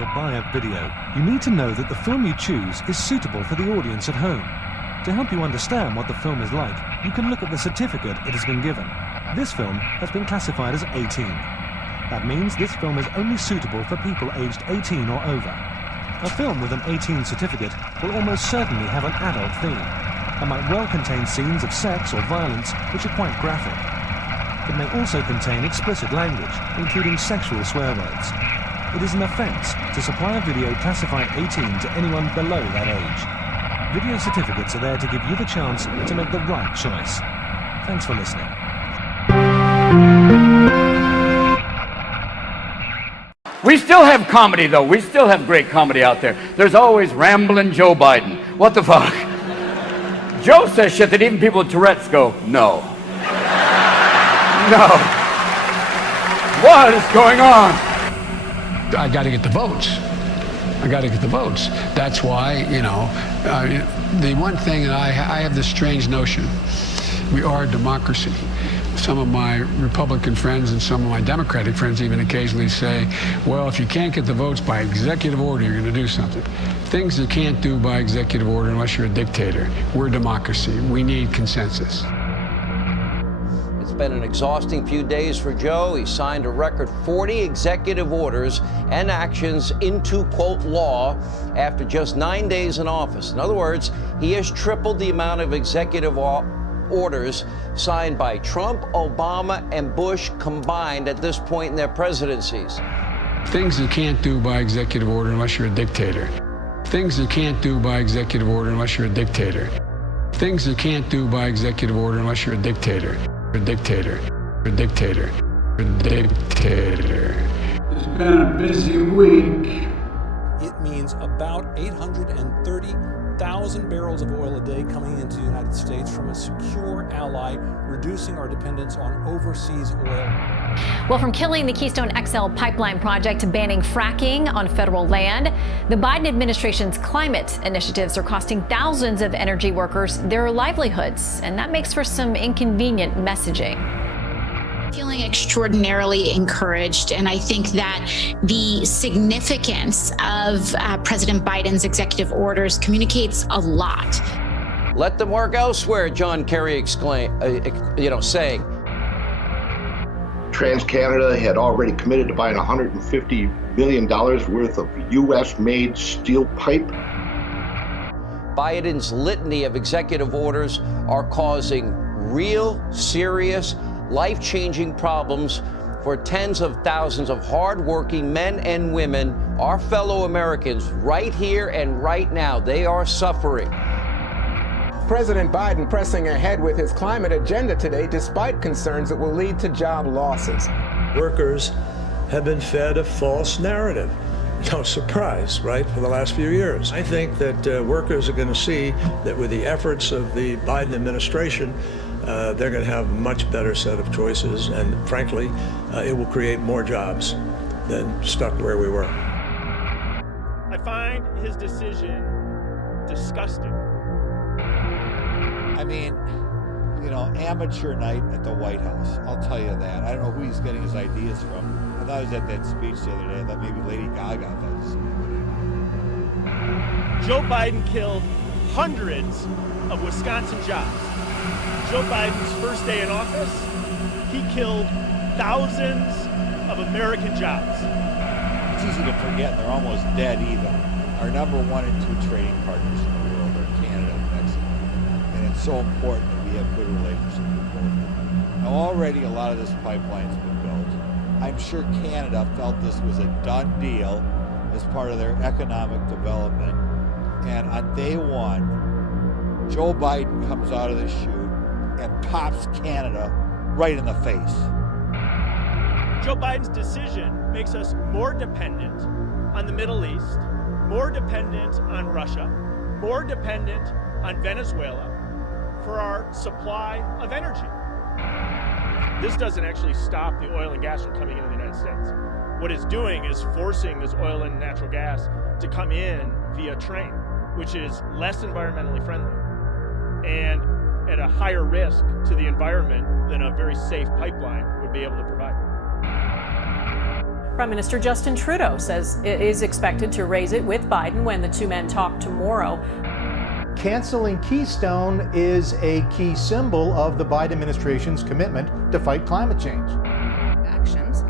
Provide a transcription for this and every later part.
or buy a video, you need to know that the film you choose is suitable for the audience at home. To help you understand what the film is like, you can look at the certificate it has been given. This film has been classified as 18. That means this film is only suitable for people aged 18 or over. A film with an 18 certificate will almost certainly have an adult theme, and might well contain scenes of sex or violence which are quite graphic. It may also contain explicit language, including sexual swear words. It is an offence to supply a video classified 18 to anyone below that age. Video certificates are there to give you the chance to make the right choice. Thanks for listening. We still have comedy, though. We still have great comedy out there. There's always rambling Joe Biden. What the fuck? Joe says shit that even people with Tourette's go, no. No. What is going on? I got to get the votes. I got to get the votes. That's why, the one thing that I have this strange notion. We are a democracy. Some of my Republican friends and some of my Democratic friends even occasionally say, well, if you can't get the votes by executive order, you're going to do something. Things you can't do by executive order unless you're a dictator. We're a democracy. We need consensus. It's been an exhausting few days for Joe. He signed a record 40 executive orders and actions into, quote, law after just 9 days in office. In other words, he has tripled the amount of executive orders signed by Trump, Obama, and Bush combined at this point in their presidencies. Things you can't do by executive order unless you're a dictator. Things you can't do by executive order unless you're a dictator. Things you can't do by executive order unless you're a dictator. A dictator. A dictator. A dictator. It's been a busy week. It means about 830,000 barrels of oil a day coming into the United States from a secure ally, reducing our dependence on overseas oil. Well, from killing the Keystone XL pipeline project to banning fracking on federal land, the Biden administration's climate initiatives are costing thousands of energy workers their livelihoods, and that makes for some inconvenient messaging. Feeling extraordinarily encouraged, and I think that the significance of President Biden's executive orders communicates a lot. Let them work elsewhere, John Kerry saying. TransCanada had already committed to buying $150 million worth of U.S.-made steel pipe. Biden's litany of executive orders are causing real, serious, life-changing problems for tens of thousands of hard-working men and women, our fellow Americans, right here and right now. They are suffering. President Biden pressing ahead with his climate agenda today, despite concerns it will lead to job losses. Workers have been fed a false narrative. No surprise, right, for the last few years. I think that workers are going to see that with the efforts of the Biden administration, they're going to have a much better set of choices, and frankly, it will create more jobs than stuck where we were. I find his decision disgusting. I mean, amateur night at the White House. I'll tell you that. I don't know who he's getting his ideas from. I thought I was at that speech the other day. I thought maybe Lady Gaga thought this. Joe Biden killed hundreds of Wisconsin jobs. Joe Biden's first day in office, he killed thousands of American jobs. It's easy to forget they're almost dead even. Our number 1 and 2 trading partners in the world are Canada and Mexico. And it's so important that we have good relationships with both of them. Now already a lot of this pipeline's been built. I'm sure Canada felt this was a done deal as part of their economic development. And on day one, Joe Biden comes out of the chute and pops Canada right in the face. Joe Biden's decision makes us more dependent on the Middle East, more dependent on Russia, more dependent on Venezuela for our supply of energy. This doesn't actually stop the oil and gas from coming into the United States. What it's doing is forcing this oil and natural gas to come in via train, which is less environmentally friendly and at a higher risk to the environment than a very safe pipeline would be able to provide. Prime Minister Justin Trudeau says it is expected to raise it with Biden when the two men talk tomorrow. Canceling Keystone is a key symbol of the Biden administration's commitment to fight climate change. Actions.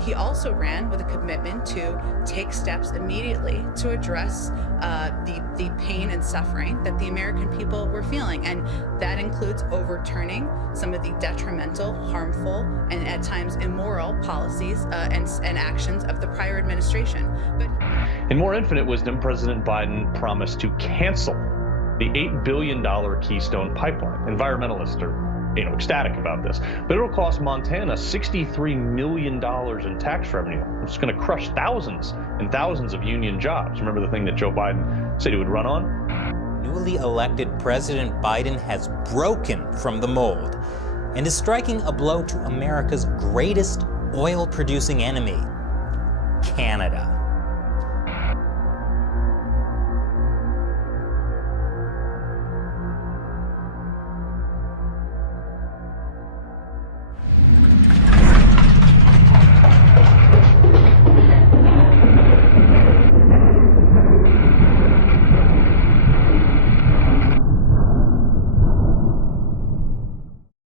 He also ran with a commitment to take steps immediately to address the pain and suffering that the American people were feeling. And that includes overturning some of the detrimental, harmful, and at times immoral policies and actions of the prior administration. But in more infinite wisdom, President Biden promised to cancel the $8 billion Keystone pipeline. Environmentalists are ecstatic about this, but it'll cost Montana $63 million in tax revenue. It's going to crush thousands and thousands of union jobs. Remember the thing that Joe Biden said he would run on? Newly elected President Biden has broken from the mold and is striking a blow to America's greatest oil-producing enemy, Canada.